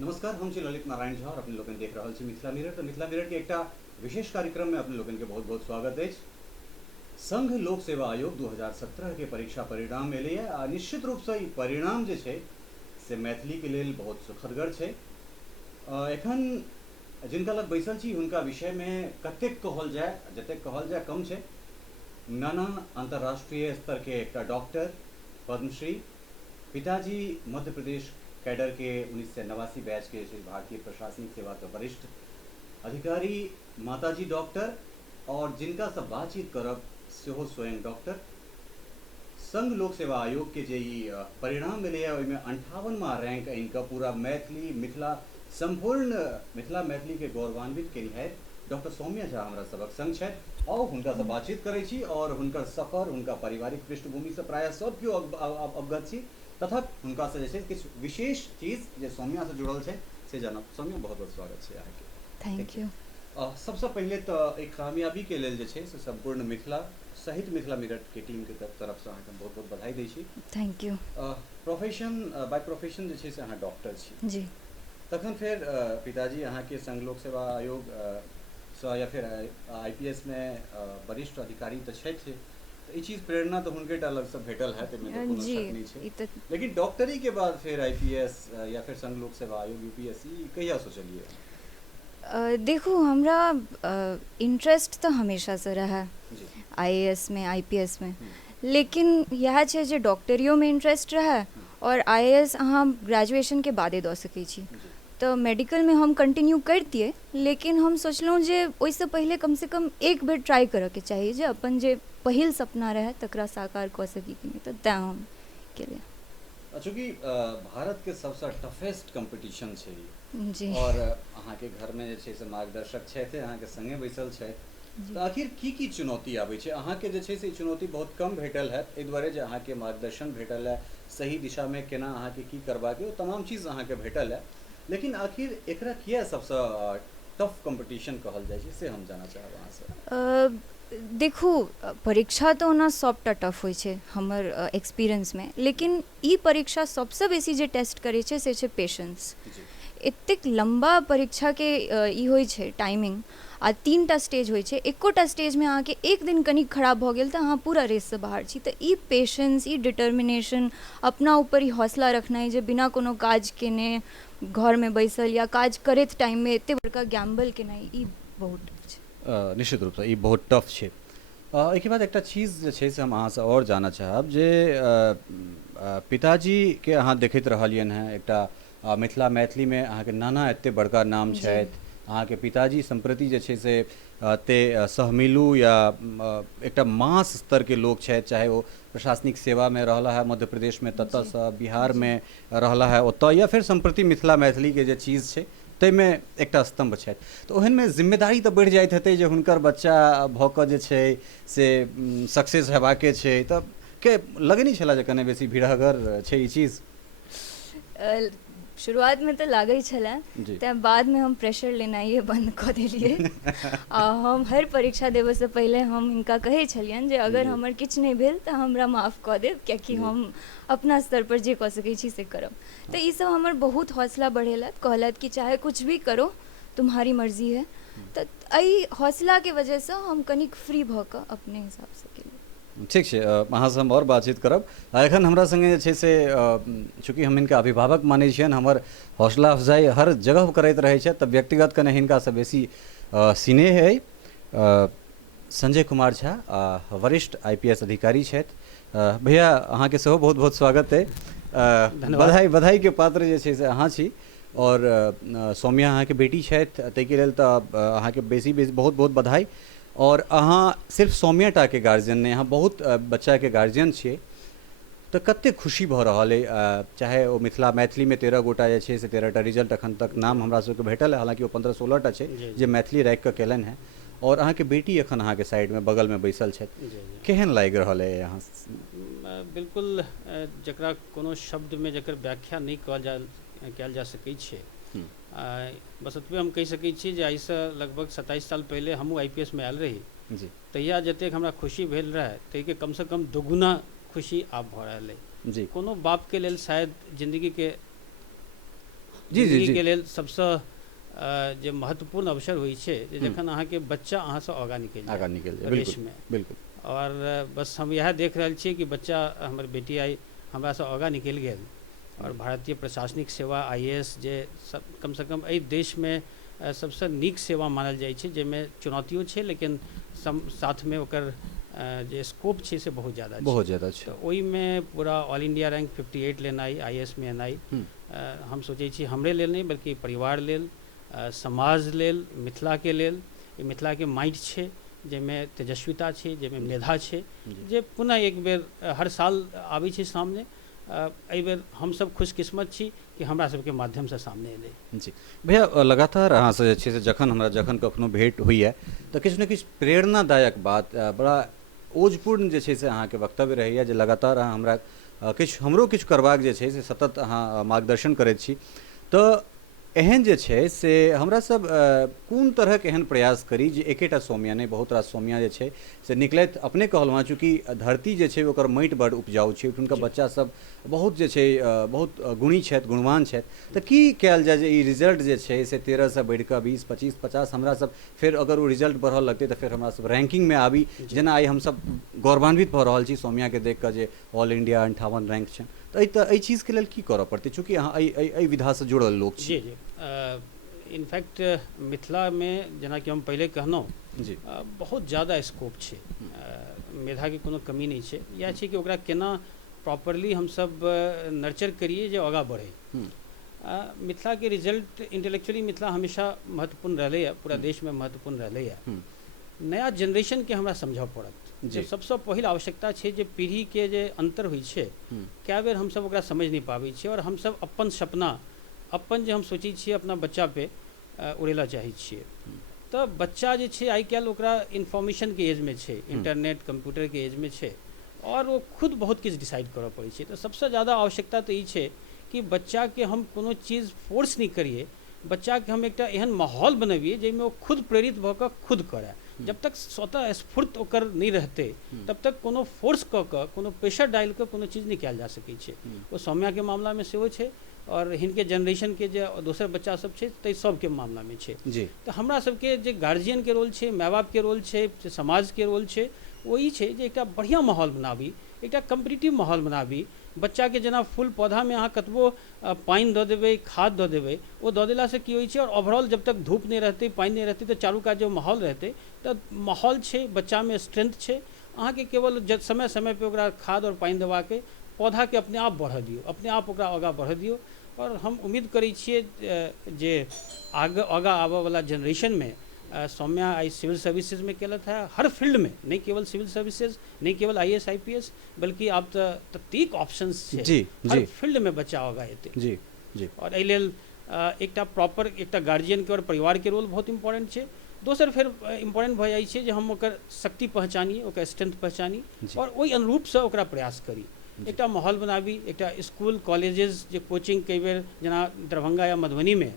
नमस्कार, हम छी ललित नारायण झा और अपने लोगन देख रहल छी मिथिला मिरर। तो मिथिला मिरर के एकटा विशेष कार्यक्रम में अपने लोगन के बहुत बहुत स्वागत अछि। संघ लोक सेवा आयोग 2017 के परीक्षा परिणाम एलै है आ निश्चित रूप से ई परिणाम जे छै से मैथिली के लेल बहुत सुखदगर छै। एखन जिनका लग बैसल छी हुनका विषय में कतेक कहल जाय, जतेक कहल जाय कम छै। नाना अंतर्राष्ट्रीय स्तर के एकटा डॉक्टर, पद्मश्री, पिताजी मध्य प्रदेश कैडर के 1989 बैच के भारतीय प्रशासनिक सेवा के वरिष्ठ अधिकारी, माताजी डॉक्टर और जिनका सब बातचीत करब सेहो स्वयं डॉक्टर। संघ लोक सेवा आयोग के जे परिणाम मिले ओहिमे 58वां रैंक आनि कऽ पूरा मैथिली मिथिला संपूर्ण मिथिला मैथिली के गौरवान्वित केनिहार डॉक्टर सौम्या झा हमरा सबक संग छथि और हुनका से बातचीत करै छी और हुनकर सफर, हुनका पारिवारिक पृष्ठभूमि से प्रायः सब केओ अवगत छी, तथा हुनका से जे छै किछु विशेष चीज जे सौम्या से जुड़ल छै से जानब। सौम्या, बहुत बहुत स्वागत छै अहाँके। Thank you. सबसे पहले तो एक कामयाबी के लेल जे छै से संपूर्ण मिथिला सहित मिथिला मिरर के टीम के तरफ से अहाँके बहुत बहुत बधाई दै छी। Thank you. Profession by profession जे छै से अहाँ डॉक्टर छी जी। तखन फिर पिताजी अहाँके संघ लोक सेवा आयोग या फिर आईपीएस में वरिष्ठ अधिकारी तो छथि, तो ई चीज प्रेरणा तो हुनके टा लग से भेटल है, तो कोनो जी, शक नहीं छै। लेकिन डॉक्टरी के बाद फिर आईपीएस या फिर संघ लोक सेवा आयोग यूपीएससी कहिया सोचलिए? देखो, हमरा इंटरेस्ट तो हमेशा से रहा जी। आईएएस में, आईपीएस में, लेकिन यह छै जे डॉक्टरियो में इंटरेस्ट रहा और आईएएस अहाँ ग्रेजुएशन के बादे दऽ सकै छी। तो मेडिकल में हम कंटिन्यू करतिए, लेकिन हम सोचलहुँ जे ओहिसँ पहले कम से कम एक बेर ट्राई करऽ के चाही जे अपन जे पहिल सपना रहे तकरा साकार कऽ सकी कि नहीं, तो तेँ हम केलिए। चूँकि भारत के सबसे टफेस्ट कंपटीशन छै जी। और अहाँ के घर में जे छै से मार्गदर्शक छथि, अहाँ के संगे बैसल छथि, तो आखिर की चुनौती आबै छै? अहाँ के जे छै से चुनौती बहुत कम भेटल है एहि दुआरे जे अहाँ के मार्गदर्शन भेटल है, सही दिशा में केना अहाँ के की करबाक है, तमाम चीज अहाँ के भेटल है, लेकिन आखिर एकरा किया सबसे टफ कंपटीशन कहल जाय छै से हम जानना चाहब अहाँ से। देखू, परीक्षा तो ओना सबटा टफ होइ छै हमर एक्सपीरियंस में, लेकिन ई परीक्षा सबसे बेसी जे टेस्ट करै छै से छै पेशेंस। एतेक लंबा परीक्षा के ई होइ छै टाइमिंग, आ 3टा स्टेज होइ छै, एकोटा स्टेज में अहाँके एक दिन कनिक खराब भऽ गेल तऽ अहाँ पूरा रेस से बाहर छी। तऽ ई पेशेंस, ई डिटर्मिनेशन, अपना ऊपर ई हौसला रखनाइ जे बिना कोनो काज केने घर में बैसल या काज करैत टाइम में एते बड़का गैम्बल केनाइ, ई बहुत टफ छै। निश्चित रूप से ई बहुत टफ छै। एहिके बाद एकटा चीज जे छै से हम अहाँ से और जानऽ चाहब जे पिताजी के अहाँ देखैत रहलियन हैं, एकटा मिथिला मैथिली में अहाँ के नाना एते बड़का नाम छथि, अहाँ के पिताजी संप्रति जे छै से ते सहमिलू या एकटा मास स्तर के लोग छथि, चाहे वो प्रशासनिक सेवा में रहला है मध्य प्रदेश में, ततऽ से बिहार में रहला है ओतऽ, या फिर संप्रति मिथिला मैथिली के जे चीज छै ताहिमे एकटा स्तंभ छथि। तो ओहनमे जिम्मेदारी तऽ बढ़ि जाइत हेतै जे हुनकर बच्चा भऽ कऽ जे छै से सक्सेस हेबाके छै, तऽ के लगै नहि छला जे कने बेसी भिड़हगर छै ई चीज? शुरुआत में तो लागै छलै, तैं बाद में हम प्रेशर लेनाइए बंद कऽ देलिए। आ हम हर परीक्षा देबऽ से पहले हम इनका कहै छलियनि जे अगर हमर किछु नहीं भेल तऽ हमरा माफ़ कऽ देब, कियाकि हम अपना स्तर पर जे कऽ सकै छी से करब। तो ई सब हमर बहुत हौसला बढ़ेलथि, कहलथि कि चाहे कुछ भी करो तुम्हारी मर्जी है। तो एहि हौसला के वजह से हम कनिक फ्री भऽ कऽ अपने हिसाब से केलिए। ठीक छै, अहाँ से हम और बातचीत करब। एखन हमरा संगे जे छै से चूँकि हम हिनका अभिभावक मानै छियनि, हमर हौसला अफजाई हर जगह करैत रहै छथि, तऽ व्यक्तिगत कने हिनका से बेसी स्नेह अइ। संजय कुमार झा वरिष्ठ आईपीएस अधिकारी छथि। भैया, अहाँ के सेहो बहुत बहुत स्वागत है। बधाई के पात्र जे छै से अहाँ छी, और सौम्या अहाँ के बेटी छथि, ताहिके लेल तऽ अहाँ के बेसी बहुत बहुत बधाई। और अहाँ सिर्फ सौम्या टा के गार्जियन नहीं, अहाँ बहुत बच्चा के गार्जियन छिए, तो कते खुशी भऽ रहल है? चाहे वो मिथिला मैथिली में 13 गोटा जे छै से 13टा रिजल्ट अखन तक नाम हमरा सबके भेटल है, हालांकि वो 15-16टा छै जे मैथिली राखि कऽ केलनि है, और अहाँ के बेटी अखन अहाँ के साइड में बगल में बैसल छथि, केहन लागि रहल है यहाँ? बिल्कुल, जकरा कोनो शब्द में जकर व्याख्या नहीं कयल जा सकै छै। बस ओतबे हम कहि सकै छी जे एहिसँ लगभग 27 साल पहले हमहूँ आईपीएस में आयल रही जी, तहिया जतेक हमरा खुशी भेल रहे ताहिके कमसँ कम दुगुना खुशी आब भऽ रहल अइ जी। कोनो बाप के लेल शायद जिंदगी के जी, जी, जी। के लेल सबसँ जे महत्वपूर्ण अवसर होइ छै जे जखन अहाँके बच्चा अहाँसँ आगाँ निकलि आगाँ निकलि जाए, रेस बिल्कुल में। बिल्कुल। और बस हम इएह देख रहल छियै कि बच्चा हमर बेटी आइ हमरासँ आगाँ निकलि गेल और भारतीय प्रशासनिक सेवा IAS जे सब कमसँ कम एहि देशमे सबसँ नीक सेवा मानल जाइ छै, जाहिमे चुनौतियो छै लेकिन साथमे ओकर जे स्कोप छै से बहुत ज़्यादा छै। बहुत ज़्यादा छै। तऽ ओहिमे पूरा ऑल इंडिया रैंक 58 लेनाइ IAS में एनाइ हम सोचै छी हमरे लेल नहीं बल्कि परिवार लेल, समाज लेल, मिथिलाके लेल। ई मिथिलाके माटि छै जाहिमे तेजस्विता छै, जाहिमे मेधा छै, जे पुनः एक बेर हर साल आबै छै सामने। एहि बेर हमसब खुशकिस्मत छी कि हमरा सबके माध्यमसँ सामने एलै। जी भैया, लगातार अहाँसँ जे छै से जखन कखनो भेंट होइए तऽ किछु ने किछु प्रेरणादायक बात, बड़ा ओजपूर्ण जे छै से अहाँके वक्तव्य रहैए, जे लगातार अहाँ हमरा हमरो किछु करबाक जे छै से सतत अहाँ मार्गदर्शन करैत छी। तऽ एहन जे छै से हमरा सब कोन तरहक एहन प्रयास करी जे एकेटा सौम्या नहीं, बहुत रास सौम्या जे छै से निकलैत। अपने कहलहुँ हँ चूँकि धरती जे छै ओकर माटि बड़ उपजाऊ छै, ओहिठुनका बच्चा सब बहुत जे छै बहुत गुणी छथि, गुणवान छथि। तऽ की कयल जाय जे ई रिजल्ट जे छै से 13 से बढ़ि कऽ 20, 25, 50 हमरा सब फेर अगर वो रिजल्ट बढ़ऽ लगतै तऽ फेर हमरा सब रैंकिंगमे आबी। जेना आइ हमसब गौरवान्वित भऽ रहल छी सौम्याके देख कऽ जे ऑल इंडिया 58 रैंक छै। तऽ एहि चीज़के लेल की करऽ पड़तै, चूँकि अहाँ एहि विधासँ जुड़ल लोक छी। जी जी, इनफैक्ट मिथिलामे जेनाकि हम पहिले कहलहुँ जी, बहुत ज़्यादा स्कोप छै, मेधाके कोनो कमी नहीं छै। इएह छै कि ओकरा केना प्रॉपरली हमसब नर्चर करिए जे आगाँ बढ़े। मिथिलाके रिजल्ट इंटेलेक्चुअली मिथिला हमेशा महत्वपूर्ण रहलैए, पूरा देशमे महत्वपूर्ण रहलैए। नया जनरेशनके हमरा समझऽ पड़त। जे सबसँ पहिल आवश्यकता छै जे पीढ़ीके जे अन्तर होइ छै, कए बेर हमसब ओकरा समझि नहीं पाबै छियै और हमसब अपन सपना, अपन जे हम सोचै छियै अपना बच्चा पे उड़ेला चाहै छियै। तऽ बच्चा जे छै आइ काल्हि ओकरा इन्फॉर्मेशनके एजमे छै, इंटरनेट कंप्यूटरके एजमे छै और वो खुद बहुत किछु डिसाइड करऽ पड़ै छै। तऽ सबसँ ज़्यादा आवश्यकता तऽ ई छै कि बच्चाके हम कोनो चीज़ फोर्स नहीं करिए, बच्चाके हम एकटा एहन माहौल बनबिए जाहिमे वो खुद प्रेरित भऽ कऽ खुद करए। जब तक स्वतः स्फूर्त ओकर नहीं रहतै तब तक कोनो फोर्स कऽ कऽ, कोनो प्रेशर डालि कऽ कोनो चीज़ नहीं कयल जा सकै छै। वो सौम्याके मामलामे सेहो छै और हिनके जनरेशनके जे दोसर बच्चा सब छै ताहि सबके मामलामे छै। जी, तऽ हमरा सबके जे गार्जियनके रोल छै, माय बापके रोल छै, समाजके रोल छै, वो ई छै जे एकटा बढ़िआँ माहौल बनाबी, एकटा कम्पिटिटिव माहौल बनाबी। बच्चाके जेना फूल पौधामे अहाँ कतबो पानि दऽ देबै, खाद दऽ देबै, वो दऽ देलासँ की होइ छै और ओवरऑल जब तक धूप नहीं रहतै, पानि नहीं रहतै तऽ चारू कात जो माहौल रहतै तऽ माहौल छै, बच्चामे स्ट्रेंथ छै। अहाँके केवल समय समय पर ओकरा खाद और पानि देबाके, पौधाके अपने आप बढ़ऽ दियौ, अपने आप ओकरा आगाँ बढ़ऽ दियौ। और हम उम्मीद करै छियै जे आगाँ आबऽवला जनरेशनमे सौम्या आई सिविल सर्विसेजमे केलथि है, हर फील्ड में, नहीं केवल सिविल सर्विसेज, नहीं केवल IAS IPS, बल्कि आब तऽ ततेक ऑप्शंस छै, जी, हर जी, फील्ड में बच्चा आगाँ एतै। जी, जी, और एहि लेल एकटा प्रॉपर एकटा गार्जियनके और परिवारके रोल बहुत इम्पोर्टेंट छै। दोसर फेर इम्पोर्टेंट भऽ जाइ छै जे हम ओकर शक्ति पहचानी, ओकर स्ट्रेंथ पहचानी और ओहि अनुरूपसँ ओकरा प्रयास करी। एकटा माहौल बनाबी, एकटा स्कूल कॉलेजेस जे कोचिंग कई बेर जेना दरभंगा या मधुबनीमे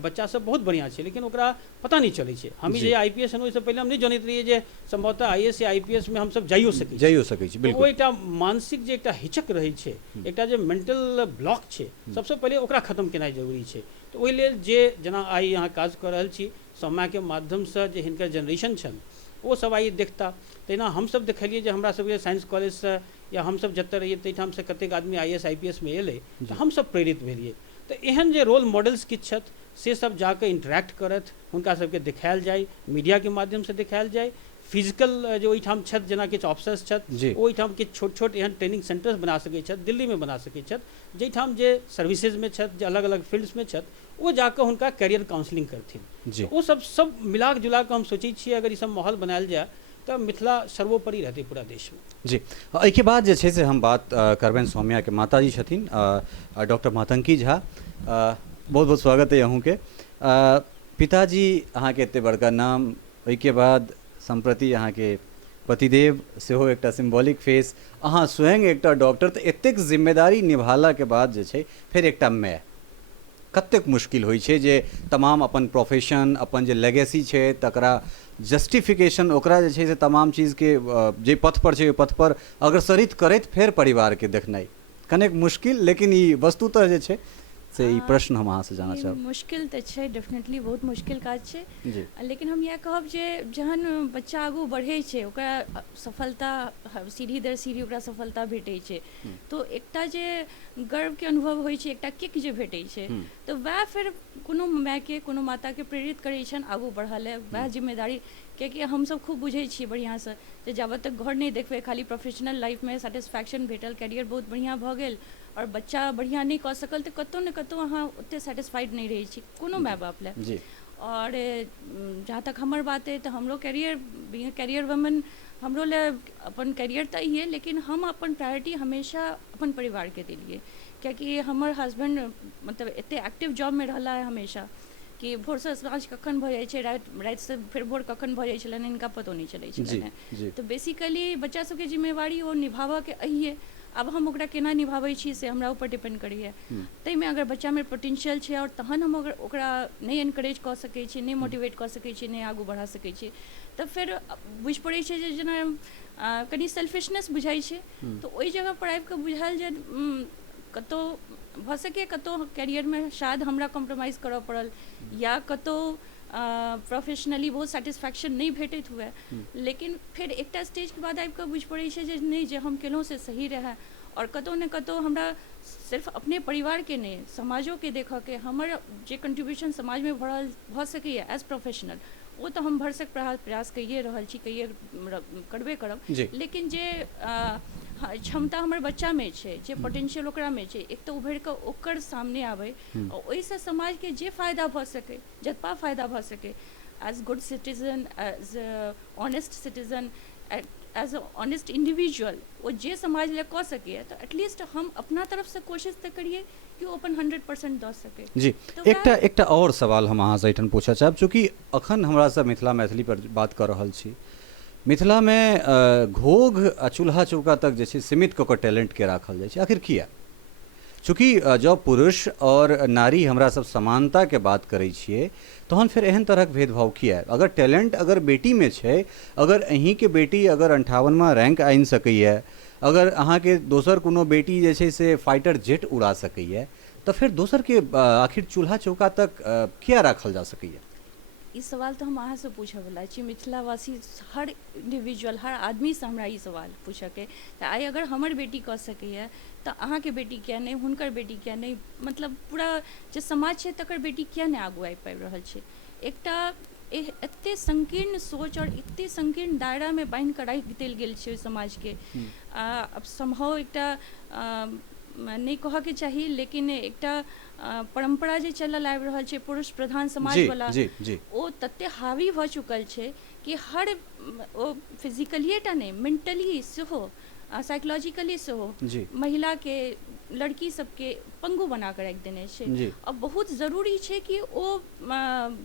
बच्चा सब बहुत बढ़िआँ छै लेकिन ओकरा पता नहीं चलै छै। हम जे IPS ओहिसँ पहिले हम नहीं जानैत रहियै जे सम्भवतः IAS या IPS में हमसब जाइयो सकै छी। बिल्कुल। ओ एकटा मानसिक जे एकटा हिचक रहै छै, एकटा जे मेंटल ब्लॉक छै, सबसँ पहिले ओकरा खत्म केनाइ जरूरी छै। तऽ ओहि लेल जे जेना आइ अहाँ काज कऽ रहल छी सौम्याके माध्यमसँ जे हिनकर जनरेशन छनि ओ सब आइ देखता। तहिना हमसब देखलिए जे हमरा सबके साइंस कॉलेजसँ या हमसब जतऽ रहिए ताहिठामसँ कतेक आदमी IAS IPS में एलै तऽ हमसब प्रेरित भेलिए। तऽ एहन जे रोल मॉडल्स किछु छथि से सब जाकऽ इंटरेक्ट करथि, हुनका सबके देखायल जाय, मीडियाके माध्यमसँ देखायल जाय। फिजिकल जे ओहिठाम छथि जेना किछु ऑफिसर्स छथि ओहिठाम किछु छोट छोट एहन ट्रेनिंग सेंटर्स बना सकै छथि, दिल्लीमे बना सकै छथि, जाहिठाम जे सर्विसेजमे छथि, जे अलग अलग फील्ड्समे छथि वो जाकऽ हुनका कैरियर काउंसलिंग करथिन। वो सब मिला जुला कऽ हम सोचै छियै अगर ई सब माहौल बनायल जाय तऽ मिथिला सर्वोपरि रहतै पूरा देशमे। जी, एहिके बाद जे छै से हम बात करबनि सौम्याके माताजी छथिन डॉक्टर मातंकी झा। बहुत बहुत स्वागत है अहूँके। पिताजी अहाँके एते बड़का नाम, ओहिके बाद सम्प्रति अहाँके पतिदेव सेहो एकटा सिम्बॉलिक फेस, अहाँ स्वयं एकटा डॉक्टर, तऽ एतेक जिम्मेदारी निभालाके बाद जे छै फेर एकटा माय, कतेक मुश्किल होइ छै जे तमाम अपन प्रोफेशन, अपन जे लेगेसी छै तकरा जस्टिफिकेशन, ओकरा जे छै से तमाम चीज़के जे पथ पर छै ओहि पथ पर अग्रसरित करैत फेर परिवारके देखनाइ कनेक मुश्किल, लेकिन ई वस्तुतः जे छै से ई प्रश्न हम अहाँ से जाना ई चाहब। मुश्किल तऽ छै, डेफिनेटली बहुत मुश्किल काज छै, जी लेकिन हम इएह कहब जे जहन बच्चा आगू बढ़ै छै ओकरा सफलता सीढ़ी दर सीढ़ी ओकरा सफलता भेटै छै, तो एकटा जे गर्वके अनुभव होइ छै, एकटा किक जे भेटै छै, तऽ वएह फिर कोनो मायके कोनो माताके प्रेरित करै छनि आगू बढ़ऽ लेल, वएह जिम्मेदारी। कियाकि हमसब खूब बुझै छियै बढ़िआँसँ जे जाबत तक घर नहि देखबै, खाली प्रोफेशनल लाइफमे सेटिस्फैक्शन भेटल, कैरियर बहुत बढ़िआँ भऽ गेल और बच्चा बढ़िआँ नहीं कऽ सकल, तऽ कतहु ने कतहु अहाँ ओतेक सेटिस्फाइड नहीं रहै छी कोनो माय बाप लए। जी और जहाँ तक हमर बात है, तो हमरो कैरियर वुमन हमरो लिए अपन कैरियर तऽ ही है, लेकिन हम अपन प्रायोरिटी हमेशा अपन परिवारके देलिए। कियाकि हमर हस्बैंड मतलब एते एक्टिव जॉबमे रहला है हमेशा कि भोरसँ साँझ कखन भऽ जाइ छै, रातिसँ फिर भोर कखन भऽ जाइ छलनि हिनका पतो नहीं चलै छलनि। तऽ बेसिकली बच्चा सबके जिम्मेवारी ओ निभाबऽके अहिए। अब हम ओकरा केना निभाबै छी से हमरा ऊपर डिपेंड करैए। ताहिमे अगर बच्चामे पोटेंशियल छै और तहन हम अगर ओकरा नहीं एनकरेज कऽ सकै छी, नहीं मोटिवेट कऽ सकै छी, नहीं आगू बढ़ा सकै छी, तऽ फिर बुझि पड़ै छै जे जेना कनि सेल्फिशनेस बुझाइ छै। तऽ ओहि जगह पर आबि कऽ बुझायल जे कतहु भऽ सकै कतहु कैरियरमे शायद हमरा कॉम्प्रोमाइज़ करऽ पड़ल, या कतहु प्रोफेशनली बहुत सेटिस्फैक्शन नहीं भेटैत हुए, लेकिन फिर एकटा स्टेजके बाद आबि कऽ बुझि पड़ै छै जे नहीं, जे हम केलहुँ से सही रहै। और कतहु ने कतहु हमरा सिर्फ अपने परिवारके नहीं, समाजोके देखऽके, हमर जे कंट्रीब्यूशन समाजमे भऽ सकैए एज प्रोफेशनल, वो तो हम भरसक प्रयास कइए रहल छी, कइए करबे करब। लेकिन जे क्षमता हमर बच्चामे छै, जे पोटेंशियल ओकरामे छै, एक तऽ उभरि कऽ ओकर सामने आबै, और ओहिसँ समाजके जे फायदा भऽ सकै, जतबा फायदा भऽ सकै, as good citizen, as honest citizen, as a honest individual, वो जे समाज लिए कऽ सकैए, तऽ एटलीस्ट हम अपना तरफसँ कोशिश तऽ करिए कि ओ अपन 100% दऽ सकै। जी एकटा और सवाल हम अहाँसँ एहिठाम पूछऽ चाहब, चूँकि अखन हमरा सब मैथिली पर बात कऽ रहल छी, मिथिला में घोघ आ चूल्हा चौका तक जे छै सीमित कऽ कऽ टैलेंटके राखल जाइ छै, आखिर किया? चूँकि जब पुरुष और नारी हमरा सब समानता के बात करै छियै, तहन फिर एहन तरहक भेदभाव किया? अगर टैलेंट अगर बेटी में छै, अगर अहीं के बेटी अगर 58वां रैंक आनि सकैए, अगर अहाँ के दोसर कोनो बेटी जे छै से फाइटर जेट उड़ा सकैए, तऽ फिर दोसर के आखिर चूल्हा चौका तक किया राखल जा सकैए? ई सवाल तो हम अहाँ से पूछे वाला छी, मिथिलावासी हर इंडिविजुअल हर आदमी से हमरा ई सवाल पूछके। तऽ आइ अगर हमर बेटी कऽ सकैए तऽ अहाँके बेटी किया नहीं, हुनकर बेटी किया नहीं, मतलब पूरा जे समाज छै तकर बेटी किया नहीं आगू आबि पाबि रहल छै? एकटा एते संकीर्ण सोच और एते संकीर्ण दायरा में बांधि कऽ राखि देल गेल छै समाजके। अब सम्भव एकटा नहीं कहऽके चाही, लेकिन एकटा परंपरा जे चलल आबि रहल छै पुरुष प्रधान समाज वाला, ओ तते हावी भऽ चुकल छै कि हर ओ फिजिकलिएटा नहीं, मेंटली सेहो, साइकोलॉजिकली सेहो महिला के, लड़की सबके पंगु बना कर राखि देने छै। अब बहुत ज़रूरी छै कि ओ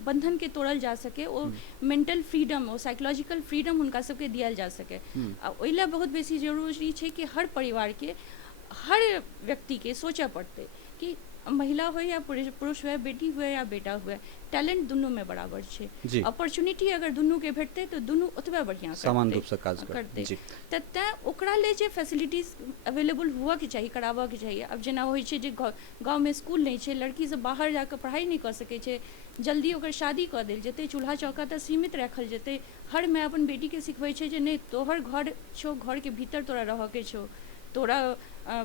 बंधन के तोड़ल जा सके, ओ मेंटल फ्रीडम, ओ साइकोलॉजिकल फ्रीडम हुनका सबके दियल जा सके। ओहि लए बहुत बेसी जरूरी छै कि हर परिवार के, हर व्यक्ति के सोचऽ पड़तै कि महिला हो या पुरुष हुए, बेटी हुए या बेटा हुए, टैलेंट दुनू में बराबर छै। अपॉर्चुनिटी अगर दुनू के भेटतै तो दुनू ओतबे बढ़िया समान रूप से काज करतै। तऽ ओकरा ले जे फैसिलिटीज अवेलेबल हुआ के चाहिए, कराबऽ के चाहिए। अब जेना होइ छै जे गाँव में स्कूल नहीं छै, लड़की सब बाहर जाकर पढ़ाई नहीं कर सकै छै, जल्दी ओकर शादी कऽ देल जेतै, चूल्हा चौका तऽ सीमित रखल जेतै। हर माय अपन बेटी के सिखबै छै जे नहीं, तोहर घर छौ, घर के भीतर तोरा रहऽ के छौ, तोरा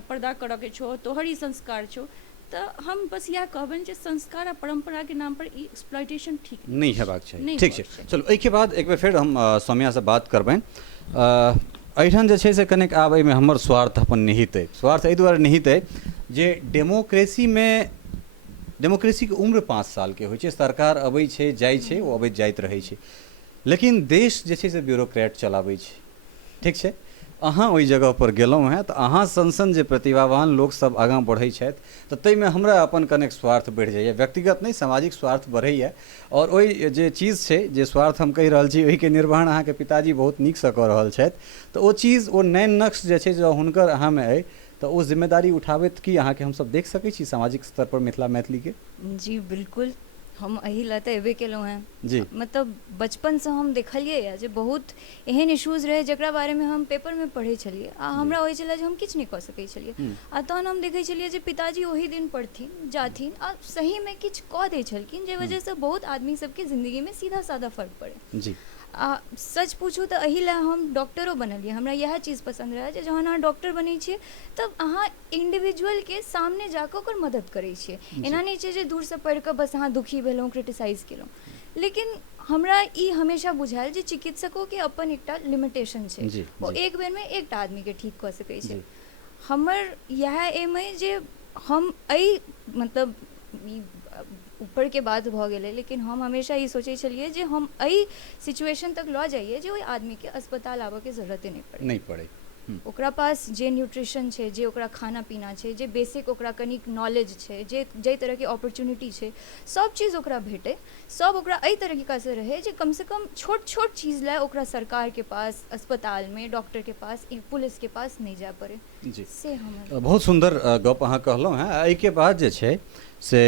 पर्दा करऽ के छौ, तोहर ई संस्कार छौ। तो हम बस यह कहबनि जे संस्कार आ परंपरा के नाम पर एक्सप्लॉइटेशन ठीक नहीं हेबाक चाही। ठीक छै, चलो एहिके बाद एक बेर फेर हम सौम्या से बात करबनि। एहिठाम जे छै से कनेक आब एहिमे हमर स्वार्थ अपन निहित अइ। स्वार्थ एहि दुआरे निहित अइ जे डेमोक्रेसी के उम्र 5 साल के होइ छै, सरकार अबै छै जाइ छै, ओ अबैत जाइत रहै छै, लेकिन देश जे छै से ब्यूरोक्रेट चलाबै छै। ठीक छै, अहाँ ओहि जगह पर गेलहुँ हैं तऽ अहाँ सन जे प्रतिभावान लोक सब आगाँ बढ़ै छथि, तऽ ताहिमे हमरा अपन कनेक स्वार्थ बढ़ि जाइए, व्यक्तिगत नहीं सामाजिक स्वार्थ बढ़ैए। और ओहि जे चीज छै, जे स्वार्थ हम कहि रहल छी, ओहिके निर्वहन अहाँके पिताजी बहुत नीकसँ कऽ रहल छथि। तऽ ओ चीज, ओ नैन नक्श जे छै, जँ हुनकर अहाँमे अइ तऽ ओ जिम्मेदारी उठाबैत की अहाँके हमसब देख सकै छी सामाजिक स्तर पर मिथिला मैथिली के? जी बिल्कुल, हम एही लए तऽ एबे केलहुँ हैं। जी मतलब बचपन से हम देखलियै या जे बहुत एहन इश्यूज रहे जकरा बारे में हम पेपर में पढ़ै छलियै आ हमरा होइ छलै जे हम किछु नहि कऽ सकै छलियै आ तहन हम देखै छलियै जे पिताजी ओही दिन पढ़थिन जाथिन आ सही में किछु कऽ दै छलखिन, जे वजह से बहुत आदमी सबके जिंदगी में सीधा साधा फर्क पड़े। जी आ सच पूछू तऽ एही लए हम डॉक्टरो बनलियै। हमरा इएह चीज पसंद रहै जे जहन अहाँ डॉक्टर बनै छियै तब अहाँ इंडिविजुअल के सामने जाकऽ ओकर मदद करै छियै। एना नहि छै जे दूर से पढ़ि कऽ बस अहाँ दुखी भेलहुँ, क्रिटिसाइज केलहुँ। लेकिन हमरा ई हमेशा बुझायल जे चिकित्सकों के अपन एकटा लिमिटेशन छै, जी, ओ जी। एक बेर में एकटा आदमी के ठीक कऽ सकै छै। हमर इएह एम अइ जे हम एहि मतलब ई ऊपर के बात भऽ गेलै, लेकिन हम हमेशा ई सोचै छलियै जे हम एहि सिचुएशन तक लऽ जाइए जे ओहि आदमी के अस्पताल आबऽ के जरूरते नहि पड़े। ओकरा पास जे न्यूट्रिशन छै, जे ओकरा खाना पीना छै, जे बेसिक ओकरा कनिक नॉलेज छै, जे तरह के अपॉर्चुनिटी छै, सब चीज़ ओकरा भेटे, सब ओकरा एहि तरीका से रहे जे कम से कम छोट छोट चीज़ ला ओकरा सरकार के पास, अस्पताल में डॉक्टर के पास, पुलिस के पास नहीं जाय पड़े। जी से हमर बहुत सुंदर गप अहाँ कहलहुँ हैं। एहिके बाद जे छै से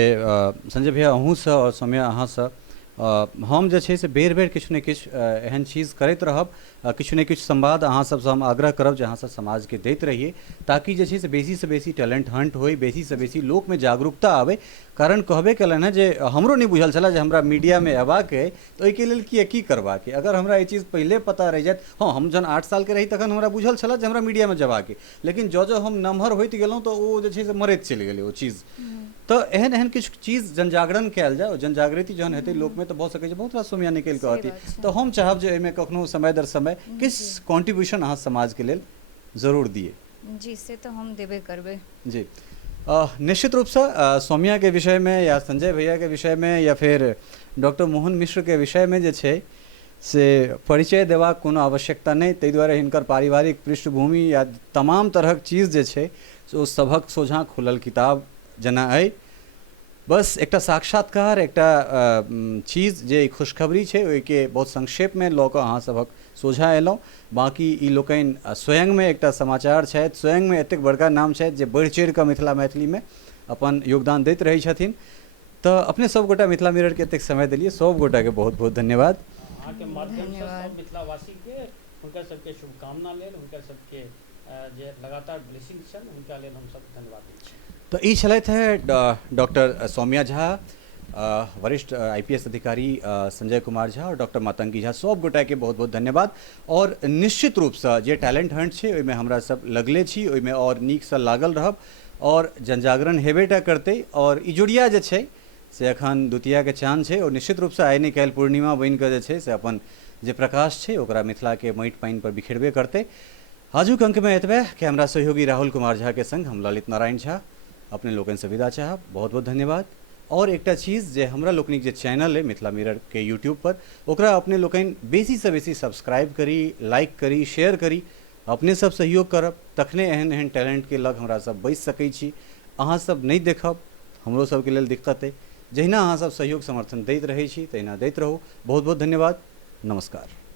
संजय भैया अहूँसँ और सौम्या अहाँसँ हम जे छै से बेर बेर किछु ने किछु एहन चीज करैत रहब, किछु ने किछु संवाद अहाँ सबसँ हम आग्रह करब जे अहाँसब समाजके दैत रहिए, ताकि जे छै से बेसीसँ बेसी टैलेंट हंट होइ, बेसीसँ बेसी लोकमे जागरूकता आबै। कारण कहबे कयलनि हैं जे हमरो नहीं बुझल छलै जे हमरा मीडियामे अयबाक अइ, तऽ ओहिके लेल की करबाक अइ। अगर हमरा ई चीज़ पहिले पता रहि जायत, हाँ हम जहन 8 साल के रही तखन हमरा बुझल छलै जे हमरा मीडियामे जयबाक अइ, लेकिन जो हम नमहर होइत गेलहुँ तऽ ओ जे छै से मरैत चलि गेलै ओ चीज़। तो एहन एहन किछु चीज़ जनजागरण कयल जाय, जनजागृति जहन हेतै लोकमे तऽ भऽ सकै छै बहुत रास सोमिया निकलि कऽ अथी। तऽ हम चाहब जे एहिमे कखनो समय दर समय किछु कॉन्ट्रीब्यूशन अहाँ समाजके लेल जरूर दिए। जी से तो हम देबे करबे। जी निश्चित रूप से सौम्या के विषय में या संजय भैया के विषय में या फिर डॉक्टर मोहन मिश्र के विषय में जे छै से परिचय देबाक कोनो आवश्यकता नहीं, ताहि दुआरे हिनकर पारिवारिक पृष्ठभूमि या तमाम तरहक चीज़ जे छै से ओ सभक सोझा खुलल किताब जेना अइ। बस एकटा साक्षात्कार, एकटा चीज़ जे खुशखबरी छै ओहिके बहुत संक्षेप में लऽ कऽ अहाँ सभक सोझा एलहुँ। बाकी ई लोकनि स्वयं में एकटा समाचार छथि, स्वयं में एतेक बड़का नाम छथि जे बढ़ि चढ़ि कऽ मिथिला मैथिली में अपन योगदान दैत रहै छथिन। तऽ अपने सब गोटा मिथिला मिरर के एतेक समय देलिए, सब गोटा के बहुत बहुत धन्यवाद। अहाँके माध्यम से सब मिथिलावासी के हुनकर सबके शुभकामना लेल, हुनकर सबके जे लगातार ब्लेसिंग छनि हुनका लेल हम सब धन्यवाद दै छी। तो ई छलथि हैं डॉक्टर सौम्या झा, वरिष्ठ IPS अधिकारी संजय कुमार झा और डॉक्टर मातंगी झा, सब गोटा के बहुत बहुत धन्यवाद। और निश्चित रूप से जे टैलेंट हंट छै ओहिमे हमरा सब लगले छी, ओहिमे और नीक से लागल रहब और जनजागरण हेबेटा करते। और ई जुड़िया जे छै से अखन द्वितीया के चाँद छै और निश्चित रूप से आइ नहि काल्हि पूर्णिमा बनि कऽ जे छै से अपन जे प्रकाश छै ओकरा मिथिला के माटि पानि पर बिखेरबे करते। आजुक अंक में एतबे। कैमरा सहयोगी राहुल कुमार झा के संग हम ललित नारायण झा अपने लोकन से विदा चाहब। बहुत बहुत धन्यवाद। और एकटा चीज़ जे हमरा लोकनिक जे चैनल है मिथिला मिरर के यूट्यूब पर, ओकरा अपने लोकनि बेसी से बेसी सब्सक्राइब करी, लाइक करी, शेयर करी, अपने सब सहयोग करब, तखने एहन एहन टैलेंट के लग हमरा सब बैस सकै छी। अहाँ सब नहीं देखब हमरो सबके लेल दिक्कत है। जहिना अहाँ सब सहयोग समर्थन दैत रहै छी तहिना दैत रहू। बहुत बहुत धन्यवाद। नमस्कार।